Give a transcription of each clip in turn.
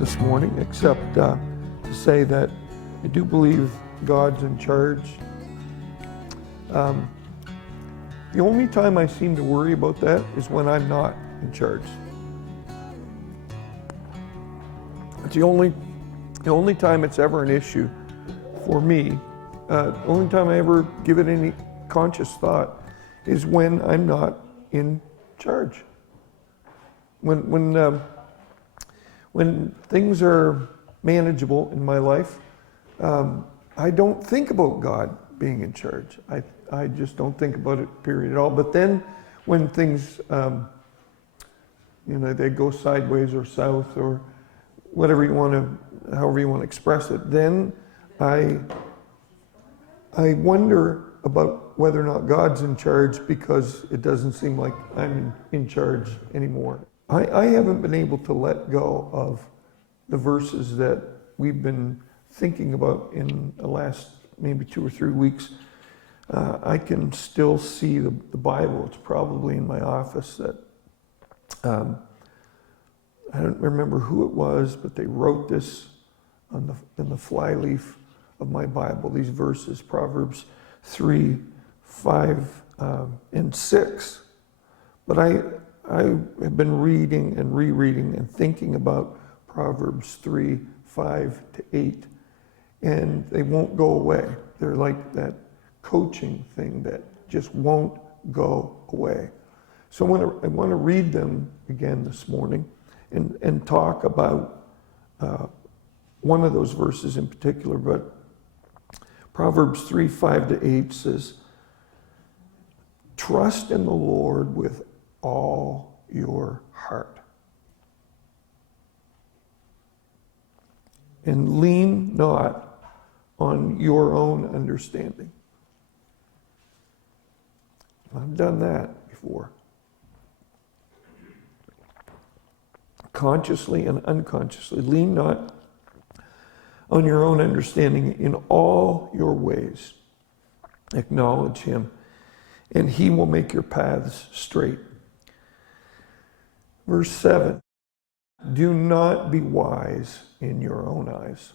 this morning except to say that I do believe God's in charge. The only time I seem to worry about that is when I'm not in charge. It's the only time it's ever an issue for me. The only time I ever give it any conscious thought is when I'm not in charge. When things are manageable in my life, I don't think about God being in charge. I just don't think about it, period, at all. But then when things, they go sideways or south or whatever you want to, however you want to express it, then I wonder about whether or not God's in charge because it doesn't seem like I'm in charge anymore. I haven't been able to let go of the verses that we've been thinking about in the last maybe 2 or 3 weeks. I can still see the Bible. It's probably in my office that I don't remember who it was, but they wrote this in the flyleaf of my Bible, these verses, Proverbs 3, 5, and 6. But I have been reading and rereading and thinking about Proverbs 3, 5 to 8, and they won't go away. They're like that coaching thing that just won't go away. So I want to read them again this morning and talk about one of those verses in particular, but Proverbs 3, 5 to 8 says, "Trust in the Lord with all your heart, and lean not on your own understanding." I've done that before. Consciously and unconsciously. Lean not on your own understanding. In all your ways acknowledge him, and he will make your paths straight. Verse 7, do not be wise in your own eyes.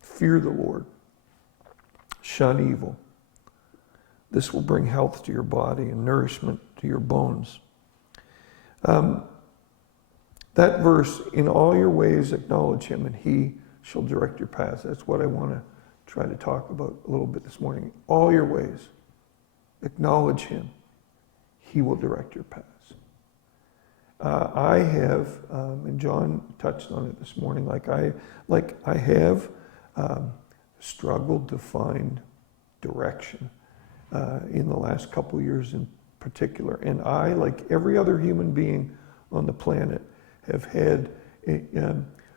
Fear the Lord. Shun evil. This will bring health to your body and nourishment to your bones. That verse, in all your ways acknowledge him and he shall direct your paths. That's what I want to try to talk about a little bit this morning. All your ways acknowledge him. He will direct your paths. I have, and John touched on it this morning, I have struggled to find direction in the last couple of years in particular. And I, like every other human being on the planet, have had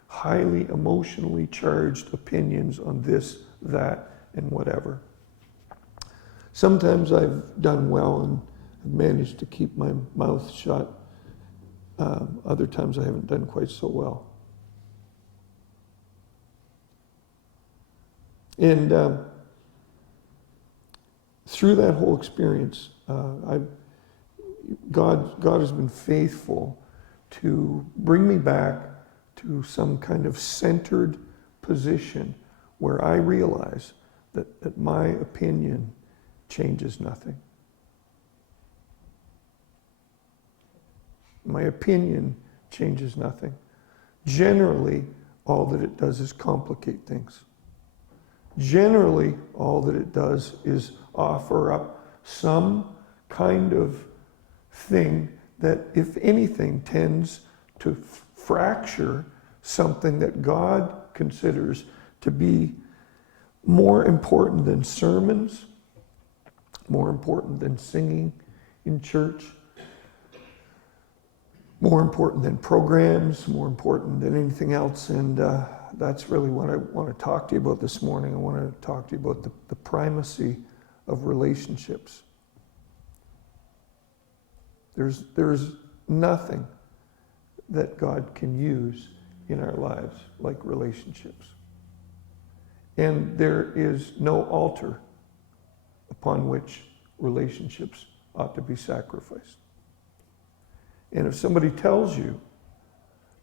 highly emotionally charged opinions on this, that, and whatever. Sometimes I've done well and have managed to keep my mouth shut. Other times I haven't done quite so well. And through that whole experience, God has been faithful to bring me back to some kind of centered position where I realize that my opinion changes nothing. My opinion changes nothing. Generally, all that it does is complicate things. Generally, all that it does is offer up some kind of thing that, if anything, tends to fracture something that God considers to be more important than sermons, more important than singing in church, more important than programs, more important than anything else. And that's really what I want to talk to you about this morning. I want to talk to you about the primacy of relationships. There's nothing that God can use in our lives like relationships. And there is no altar upon which relationships ought to be sacrificed. And if somebody tells you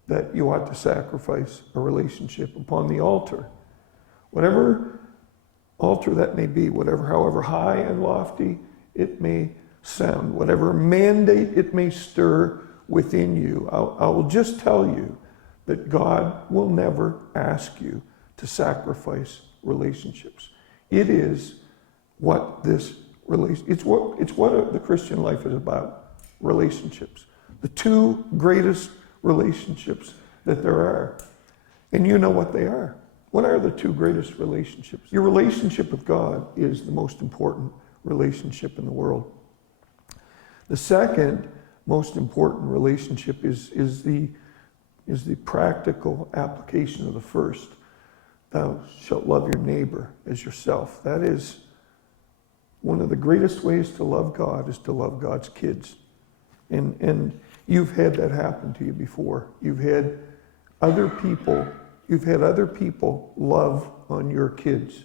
that you ought to sacrifice a relationship upon the altar. Whatever altar that may be, however high and lofty it may sound, whatever mandate it may stir within you, I will just tell you that God will never ask you to sacrifice relationships. It is what this it's what the Christian life is about. Relationships. The two greatest relationships that there are. And you know what they are. What are the two greatest relationships? Your relationship with God is the most important relationship in the world. The second most important relationship is the practical application of the first. Thou shalt love your neighbor as yourself. That is one of the greatest ways to love God, is to love God's kids. And you've had that happen to you before. You've had other people love on your kids.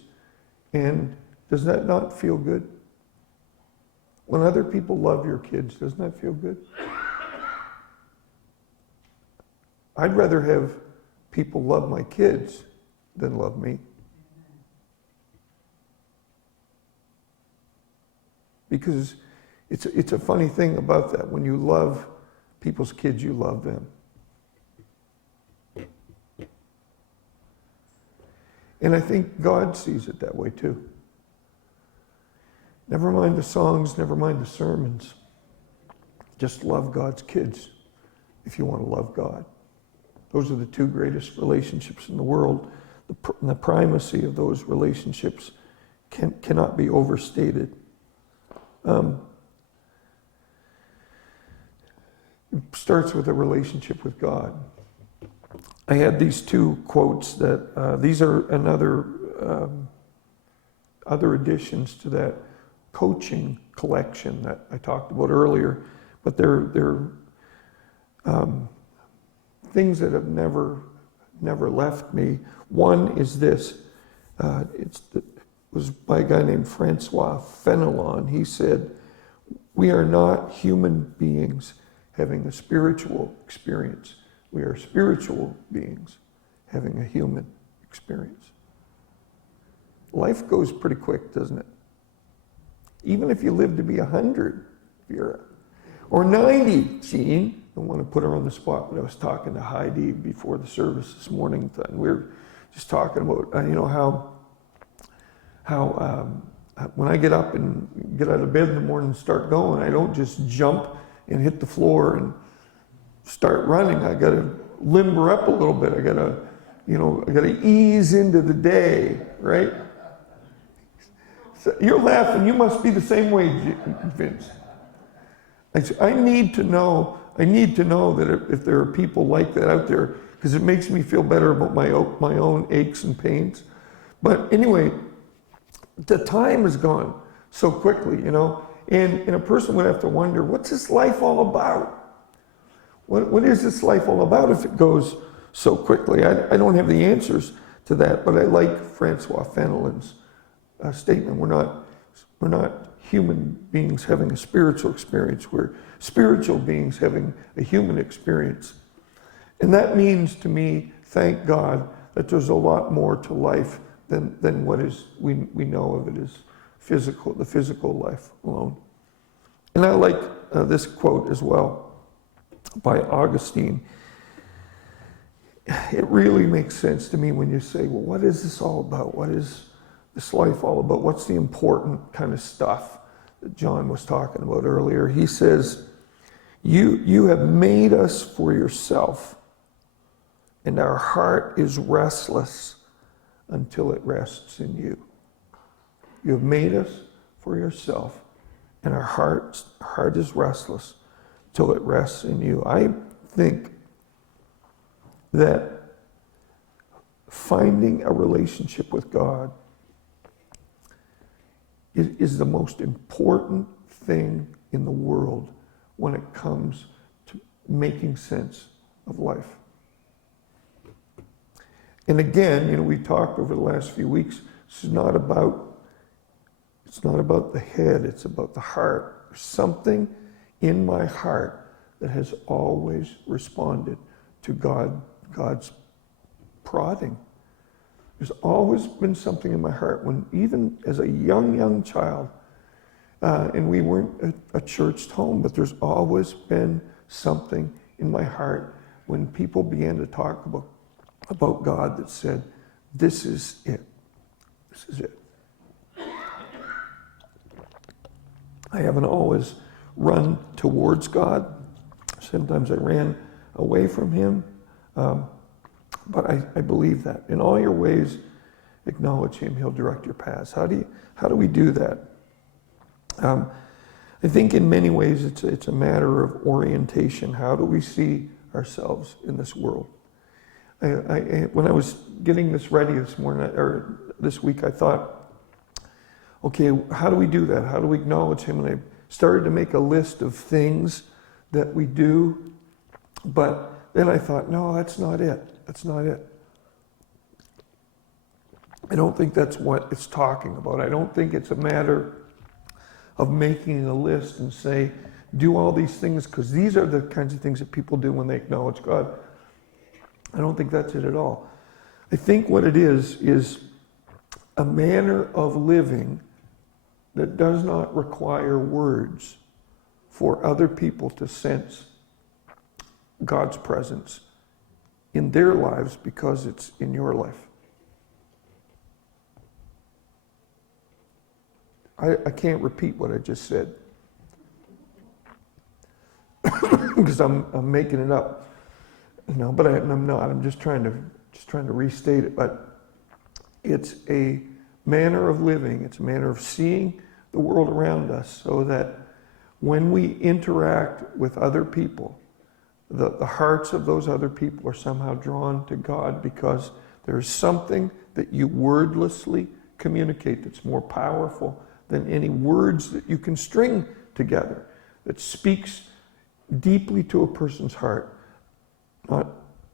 And does that not feel good? When other people love your kids, doesn't that feel good? I'd rather have people love my kids than love me. Because it's a funny thing about that. When you love people's kids, you love them. And I think God sees it that way too. Never mind the songs, never mind the sermons. Just love God's kids if you want to love God. Those are the two greatest relationships in the world. The primacy of those relationships cannot be overstated. It starts with a relationship with God. I had these two quotes that these are other additions to that coaching collection that I talked about earlier, but they're things that have never left me. One is this. It was by a guy named Francois Fenelon. He said, "We are not human beings having a spiritual experience. We are spiritual beings having a human experience." Life goes pretty quick, doesn't it? Even if you live to be 100, or 90, Gene. I don't want to put her on the spot, but I was talking to Heidi before the service this morning, and we were just talking about, how when I get up and get out of bed in the morning and start going, I don't just jump and hit the floor and start running. I got to limber up a little bit. I got to ease into the day, right? So you're laughing. You must be the same way, Vince. I need to know that if there are people like that out there, because it makes me feel better about my own aches and pains. But anyway, the time has gone so quickly, and a person would have to wonder, what's this life all about? What is this life all about if it goes so quickly? I don't have the answers to that, but I like Francois Fenelon's statement. We're not human beings having a spiritual experience. We're spiritual beings having a human experience. And that means to me, thank God, that there's a lot more to life than what is we know of it as the physical life alone. And I like this quote as well by Augustine. It really makes sense to me when you say, well, what is this all about? What is this life all about? What's the important kind of stuff that John was talking about earlier? He says, you have made us for yourself, and our heart is restless until it rests in you. You have made us for yourself, and our heart is restless till it rests in you. I think that finding a relationship with God is the most important thing in the world when it comes to making sense of life. And again, we talked over the last few weeks, it's not about the head, it's about the heart. There's something in my heart that has always responded to God's prodding. There's always been something in my heart when, even as a young child, and we weren't a churched home, but there's always been something in my heart when people began to talk about God that said, this is it. This is it. I haven't always run towards God. Sometimes I ran away from him. But I believe that. In all your ways, acknowledge him. He'll direct your paths. How do we do that? I think in many ways it's a matter of orientation. How do we see ourselves in this world? When I was getting this ready this morning, or this week, I thought, okay, how do we do that? How do we acknowledge him? And I started to make a list of things that we do, but then I thought, no, that's not it. That's not it. I don't think that's what it's talking about. I don't think it's a matter of making a list and say, do all these things, because these are the kinds of things that people do when they acknowledge God. I don't think that's it at all. I think what it is a manner of living that does not require words for other people to sense God's presence in their lives because it's in your life. I can't repeat what I just said because I'm making it up, but I'm not. I'm just trying to restate it. But it's a manner of living. It's a manner of seeing the world around us, so that when we interact with other people, the hearts of those other people are somehow drawn to God, because there's something that you wordlessly communicate that's more powerful than any words that you can string together, that speaks deeply to a person's heart, not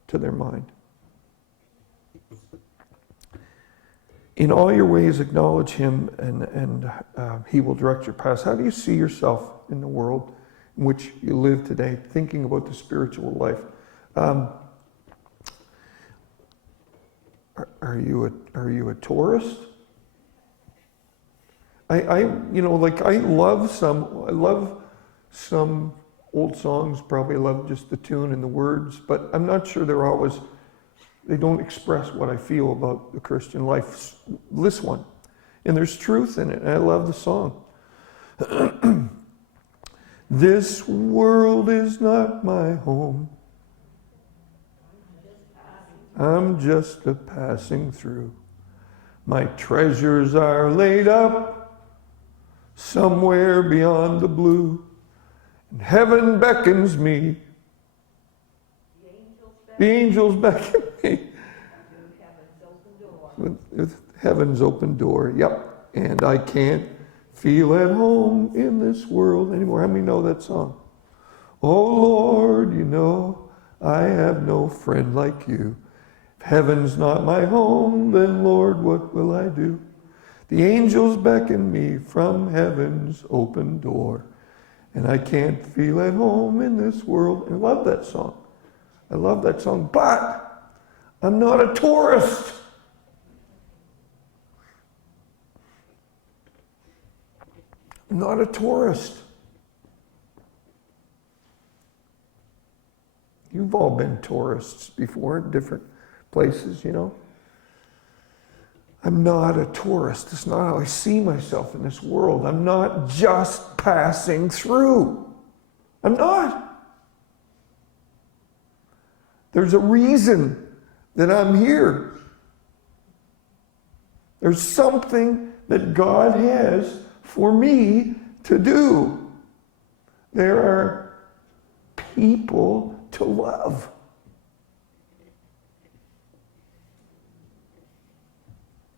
to their mind. In all your ways, acknowledge him, and he will direct your paths. How do you see yourself in the world in which you live today, thinking about the spiritual life? Are you a tourist? I love some old songs. Probably love just the tune and the words, but I'm not sure they don't express what I feel about the Christian life. This one, and there's truth in it, and I love the song. This world is not my home. I'm just a passing through. My treasures are laid up somewhere beyond the blue, and heaven beckons me. The angels beckon me. With heaven's open door. Yep. And I can't feel at home in this world anymore. How many know that song? Oh Lord, you know I have no friend like you. If heaven's not my home, then Lord, what will I do? The angels beckon me from heaven's open door, and I can't feel at home in this world. I love that song. I love that song, but I'm not a tourist. I'm not a tourist. You've all been tourists before in different places, I'm not a tourist. That's not how I see myself in this world. I'm not just passing through. I'm not. There's a reason that I'm here. There's something that God has for me to do. There are people to love.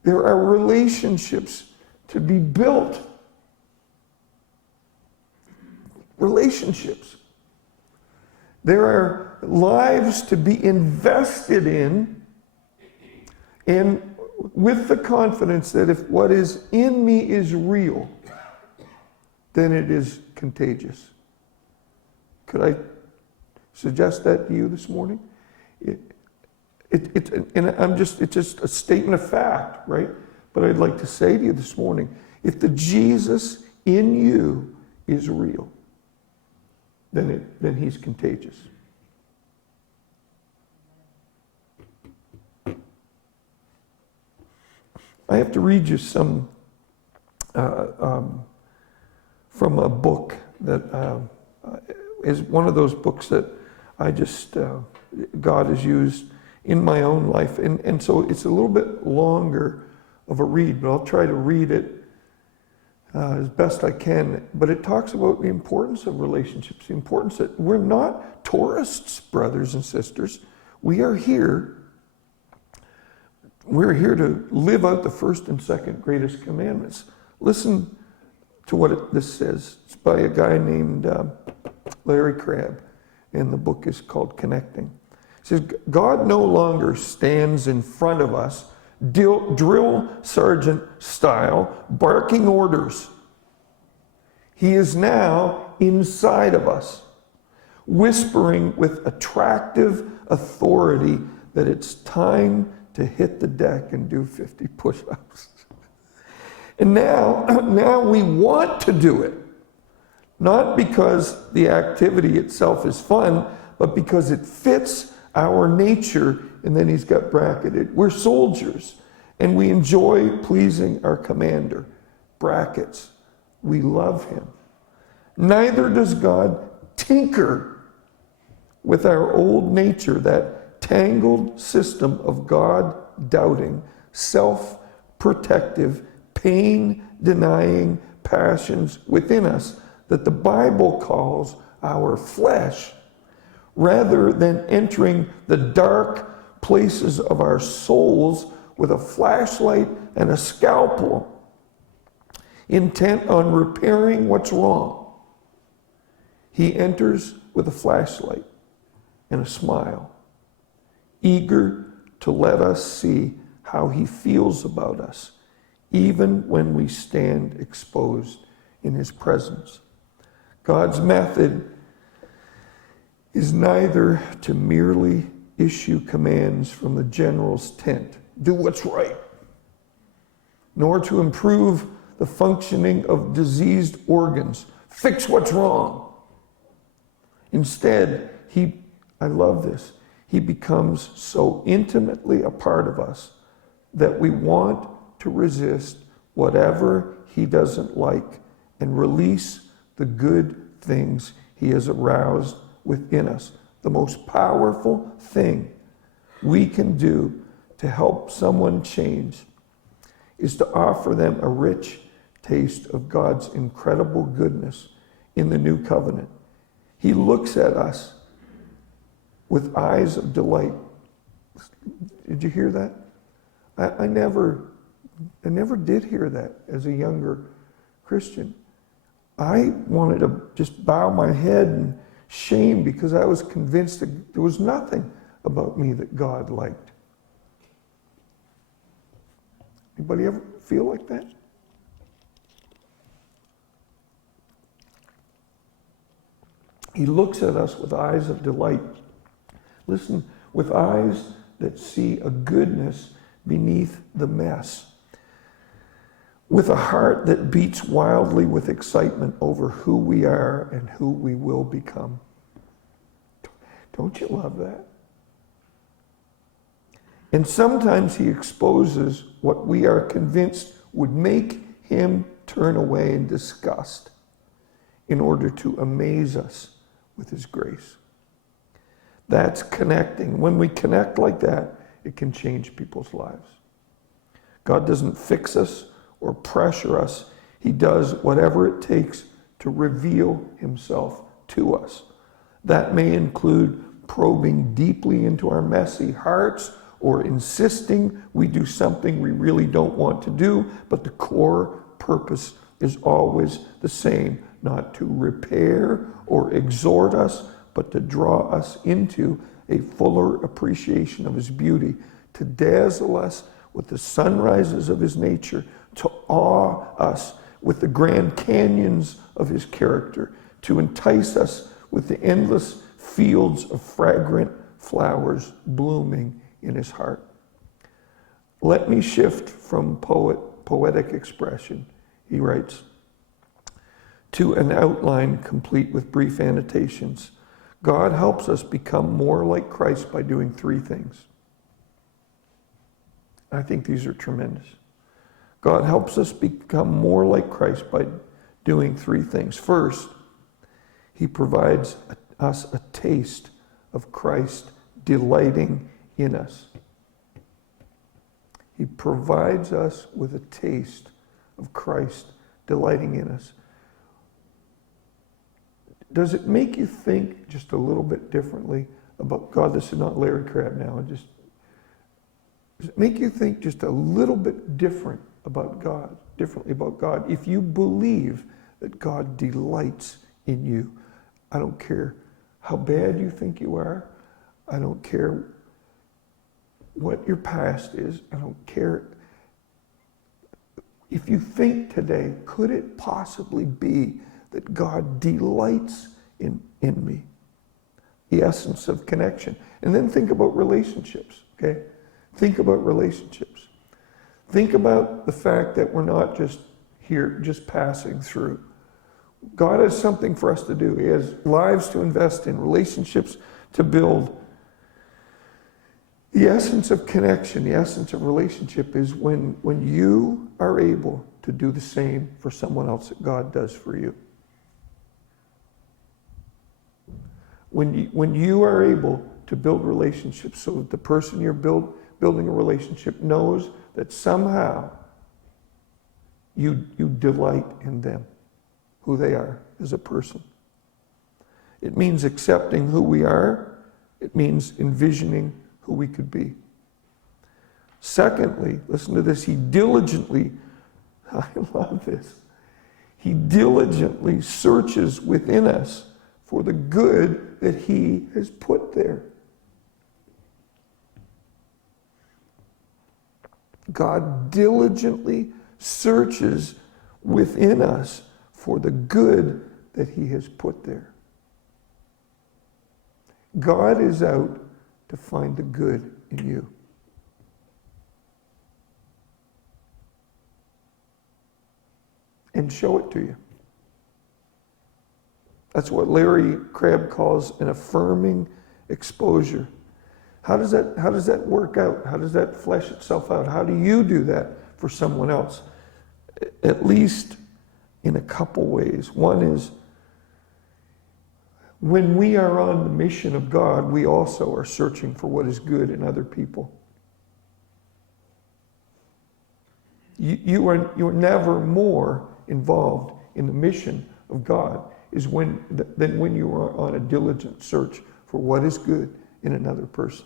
There are relationships to be built. Relationships. There are lives to be invested in, and with the confidence that if what is in me is real, then it is contagious. Could I suggest that to you this morning? It's just a statement of fact, right? But I'd like to say to you this morning, if the Jesus in you is real, then he's contagious. I have to read you some from a book that is one of those books that I just, God has used in my own life. And so it's a little bit longer of a read, but I'll try to read it as best I can. But it talks about the importance of relationships, the importance that we're not tourists, brothers and sisters. We're here to live out the first and second greatest commandments. Listen to what this says. It's by a guy named Larry Crabb, and the book is called Connecting. It says, God no longer stands in front of us, drill sergeant style, barking orders. He is now inside of us, whispering with attractive authority that it's time to hit the deck and do 50 push-ups. And now we want to do it. Not because the activity itself is fun, but because it fits our nature. And then he's got bracketed, we're soldiers, and we enjoy pleasing our commander. Brackets, we love him. Neither does God tinker with our old nature, that tangled system of God-doubting, self-protective, pain-denying passions within us that the Bible calls our flesh, rather than entering the dark places of our souls with a flashlight and a scalpel, intent on repairing what's wrong. He enters with a flashlight and a smile, eager to let us see how he feels about us, even when we stand exposed in his presence. God's method is neither to merely issue commands from the general's tent, do what's right, nor to improve the functioning of diseased organs, fix what's wrong. Instead, I love this, he becomes so intimately a part of us that we want to resist whatever he doesn't like and release the good things he has aroused within us. The most powerful thing we can do to help someone change is to offer them a rich taste of God's incredible goodness in the new covenant. He looks at us with eyes of delight. Did you hear that? I never did hear that as a younger Christian. I wanted to just bow my head in shame because I was convinced that there was nothing about me that God liked. Anybody ever feel like that? He looks at us with eyes of delight. Listen, with eyes that see a goodness beneath the mess. With a heart that beats wildly with excitement over who we are and who we will become. Don't you love that? And sometimes he exposes what we are convinced would make him turn away in disgust in order to amaze us with his grace. That's connecting. When we connect like that, it can change people's lives. God doesn't fix us or pressure us. He does whatever it takes to reveal himself to us. That may include probing deeply into our messy hearts or insisting we do something we really don't want to do, but the core purpose is always the same, not to repair or exhort us, but to draw us into a fuller appreciation of his beauty, to dazzle us with the sunrises of his nature, to awe us with the grand canyons of his character, to entice us with the endless fields of fragrant flowers blooming in his heart. Let me shift from poetic expression, he writes, to an outline complete with brief annotations. God helps us become more like Christ by doing three things. I think these are tremendous. God helps us become more like Christ by doing three things. First, he provides us a taste of Christ delighting in us. He provides us with a taste of Christ delighting in us. Does it make you think just a little bit differently about God? This is not Larry Crabb now. Does it make you think just a little bit differently about God, if you believe that God delights in you? I don't care how bad you think you are. I don't care what your past is. I don't care. If you think today, could it possibly be that God delights in me? The essence of connection. And then think about relationships, okay? Think about relationships. Think about the fact that we're not just here, just passing through. God has something for us to do. He has lives to invest in, relationships to build. The essence of connection, the essence of relationship is when you are able to do the same for someone else that God does for you. When you are able to build relationships so that the person you're building a relationship knows that somehow you delight in them, who they are as a person. It means accepting who we are. It means envisioning who we could be. Secondly, listen to this, he diligently, I love this, he diligently searches within us for the good that he has put there. God diligently searches within us for the good that he has put there. God is out to find the good in you. And show it to you. That's what Larry Crabb calls an affirming exposure. How does that work out? How does that flesh itself out? How do you do that for someone else? At least in a couple ways. One is, when we are on the mission of God, we also are searching for what is good in other people. You are never more involved in the mission of God than when you are on a diligent search for what is good in another person.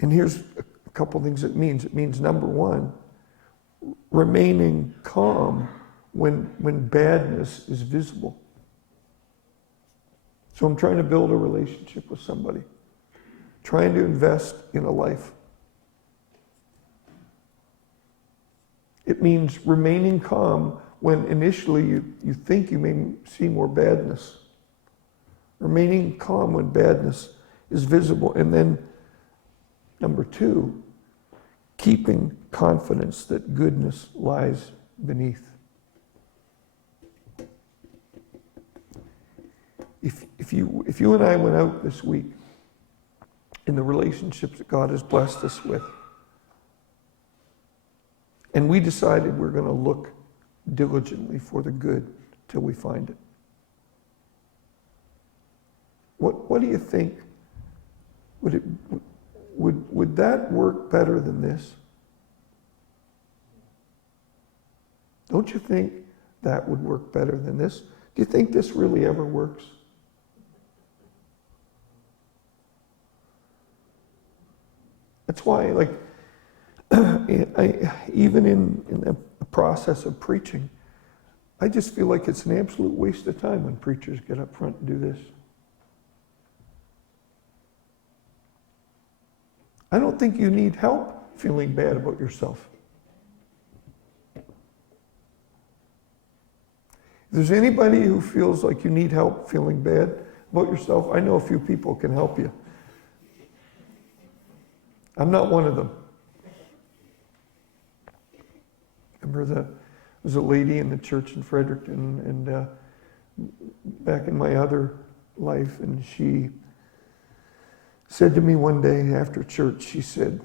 And here's a couple things it means. It means, number one, remaining calm when badness is visible. So I'm trying to build a relationship with somebody, trying to invest in a life. It means remaining calm when initially you think you may see more badness. Remaining calm when badness is visible. And then, number two, keeping confidence that goodness lies beneath. If you and I went out this week in the relationships that God has blessed us with, and we decided we're going to look diligently for the good till we find it, what do you think? Would that work better than this? Don't you think that would work better than this? Do you think this really ever works? That's why, even in the process of preaching, I just feel like it's an absolute waste of time when preachers get up front and do this. I don't think you need help feeling bad about yourself. If there's anybody who feels like you need help feeling bad, about yourself? I know a few people can help you. I'm not one of them. Remember, there was a lady in the church in Fredericton, and back in my other life, and she said to me one day after church, she said,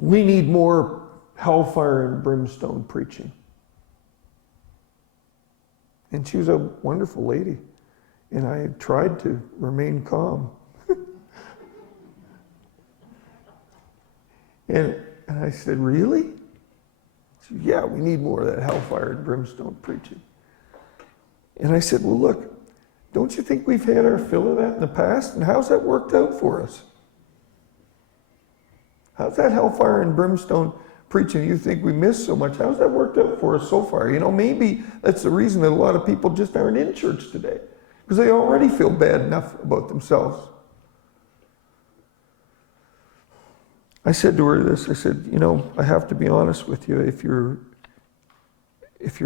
"We need more hellfire and brimstone preaching." And she was a wonderful lady, and I tried to remain calm. and I said, "Really?" She said, "Yeah, we need more of that hellfire and brimstone preaching." And I said, "Well, look, don't you think we've had our fill of that in the past? And how's that worked out for us? How's that hellfire and brimstone preaching you think we missed so much? How's that worked out for us so far? You know, maybe that's the reason that a lot of people just aren't in church today, because they already feel bad enough about themselves." I said to her this, I said, "You know, I have to be honest with you. If you're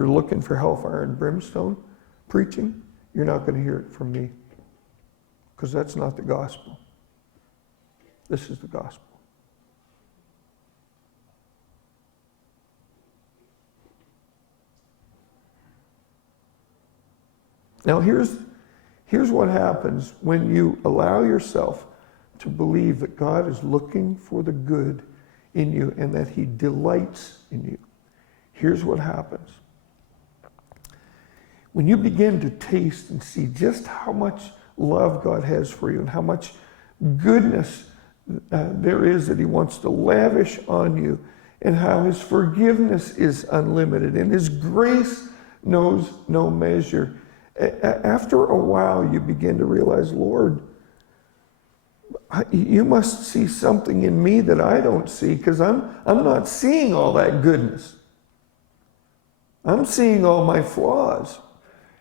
looking for hellfire and brimstone preaching, you're not going to hear it from me, because that's not the gospel. This is the gospel." Now here's what happens when you allow yourself to believe that God is looking for the good in you and that He delights in you. Here's what happens. When you begin to taste and see just how much love God has for you and how much goodness there is that He wants to lavish on you, and how His forgiveness is unlimited and His grace knows no measure, after a while you begin to realize, "Lord, you must see something in me that I don't see, because I'm not seeing all that goodness. I'm seeing all my flaws.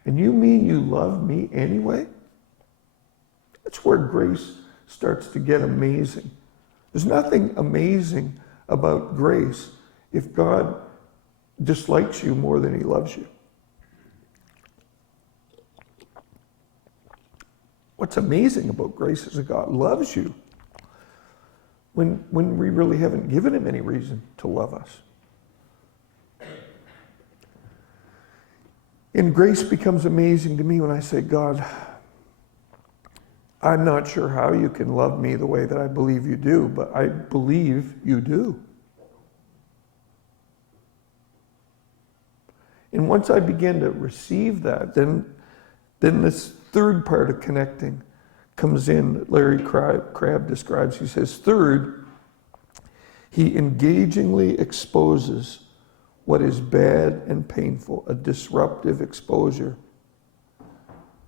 And you mean you love me anyway?" That's where grace starts to get amazing. There's nothing amazing about grace if God dislikes you more than He loves you. What's amazing about grace is that God loves you when we really haven't given Him any reason to love us. And grace becomes amazing to me when I say, "God, I'm not sure how you can love me the way that I believe you do, but I believe you do." And once I begin to receive that, then this third part of connecting comes in that Larry Crabb describes. He says, third, He engagingly exposes what is bad and painful, a disruptive exposure.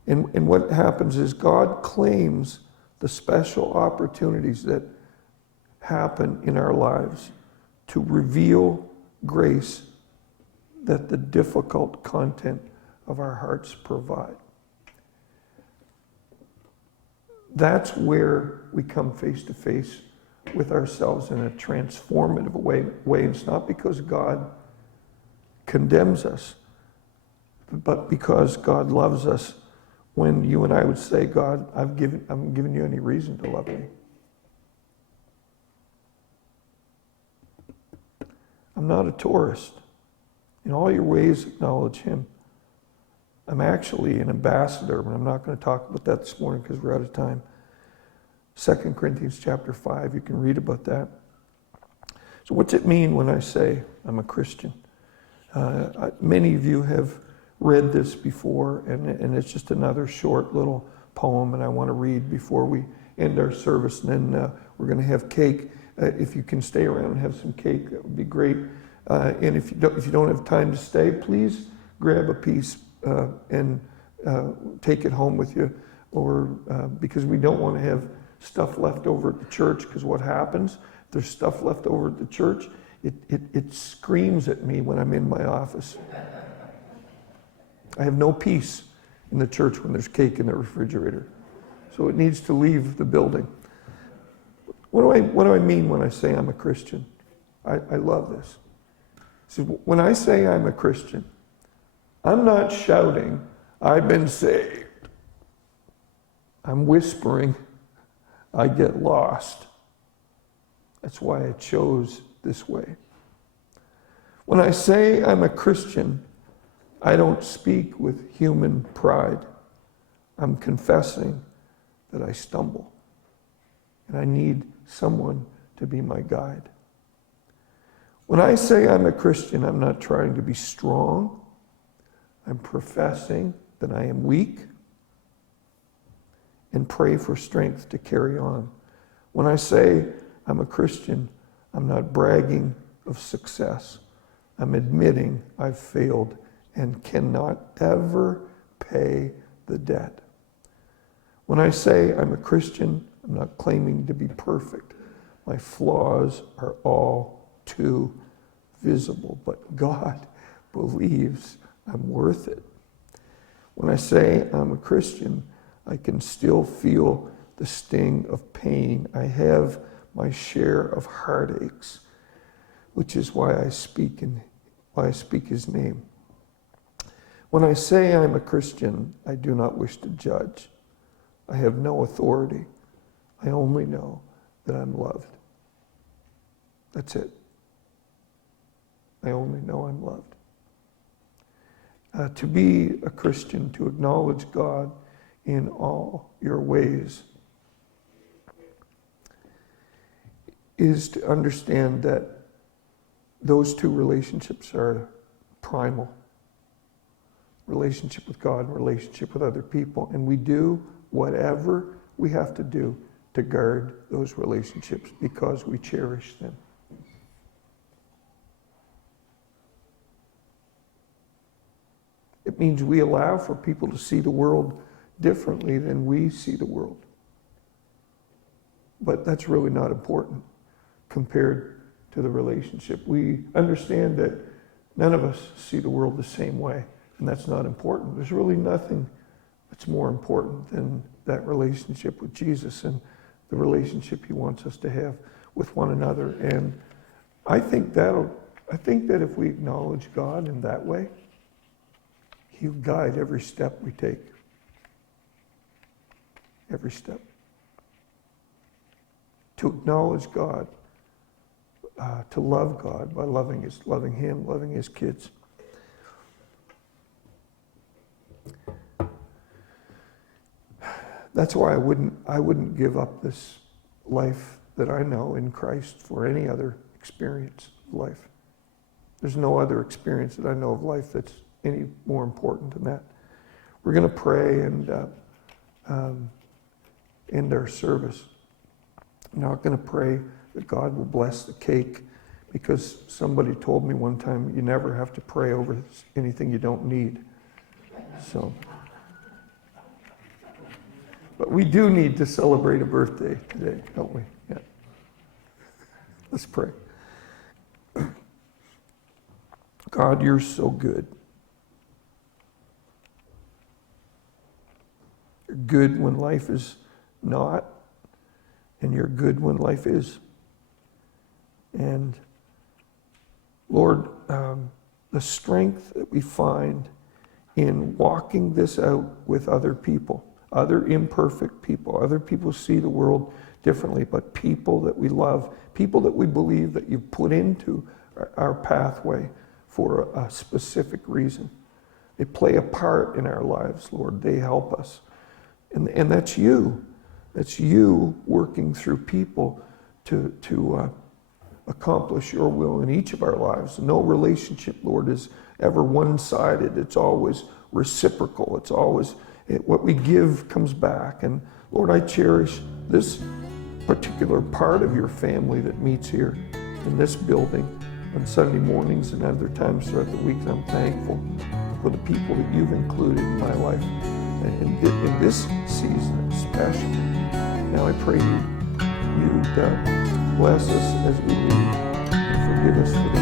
And what happens is God claims the special opportunities that happen in our lives to reveal grace that the difficult content of our hearts provide. That's where we come face to face with ourselves in a transformative way. It's not because God condemns us, but because God loves us, when you and I would say, "God, I'm giving you any reason to love me. I'm not a tourist. In all your ways, acknowledge Him. I'm actually an ambassador," but I'm not going to talk about that this morning because we're out of time. 2 Corinthians chapter 5, you can read about that. So what's it mean when I say I'm a Christian? Many of you have read this before, and it's just another short little poem, and I want to read before we end our service, and then we're going to have cake. If you can stay around and have some cake, that would be great. And if you don't have time to stay, please grab a piece and take it home with you, or because we don't want to have stuff left over at the church, because what happens, if there's stuff left over at the church, it screams at me when I'm in my office. I have no peace in the church when there's cake in the refrigerator. So it needs to leave the building. What do I mean when I say I'm a Christian? I love this. So when I say I'm a Christian, I'm not shouting, "I've been saved." I'm whispering, I get lost. That's why I chose this way. When I say I'm a Christian, I don't speak with human pride. I'm confessing that I stumble, and I need someone to be my guide. When I say I'm a Christian, I'm not trying to be strong. I'm professing that I am weak and pray for strength to carry on. When I say I'm a Christian, I'm not bragging of success. I'm admitting I've failed and cannot ever pay the debt. When I say I'm a Christian, I'm not claiming to be perfect. My flaws are all too visible, but God believes I'm worth it. When I say I'm a Christian, I can still feel the sting of pain. I have my share of heartaches, which is why I speak his name. When I say I'm a Christian, I do not wish to judge. I have no authority. I only know that I'm loved. That's it. I only know I'm loved. To be a Christian, to acknowledge God in all your ways, is to understand that those two relationships are primal. Relationship with God and relationship with other people. And we do whatever we have to do to guard those relationships because we cherish them. It means we allow for people to see the world differently than we see the world. But that's really not important compared to the relationship. We understand that none of us see the world the same way, and that's not important. There's really nothing that's more important than that relationship with Jesus and the relationship he wants us to have with one another. And I think that if we acknowledge God in that way, he'll guide every step we take. Every step. To acknowledge God, to love God by loving him, loving his kids. That's why I wouldn't give up this life that I know in Christ for any other experience of life. There's no other experience that I know of life that's any more important than that. We're going to pray and end our service. I'm not going to pray that God will bless the cake, because somebody told me one time you never have to pray over anything you don't need. So, but we do need to celebrate a birthday today, don't we? Yeah. Let's pray. God, you're so good. You're good when life is not, and you're good when life is. And Lord, the strength that we find in walking this out with other people, other imperfect people, other people see the world differently, but people that we love, people that we believe that you've put into our pathway for a specific reason. They play a part in our lives, Lord. They help us. And that's you. That's you working through people to accomplish your will in each of our lives. No relationship, Lord, is ever one-sided. It's always reciprocal. It's always what we give comes back. And Lord, I cherish this particular part of your family that meets here in this building on Sunday mornings and other times throughout the week. And I'm thankful for the people that you've included in my life and in this season especially. Now I pray you'd bless us as we leave and forgive us for the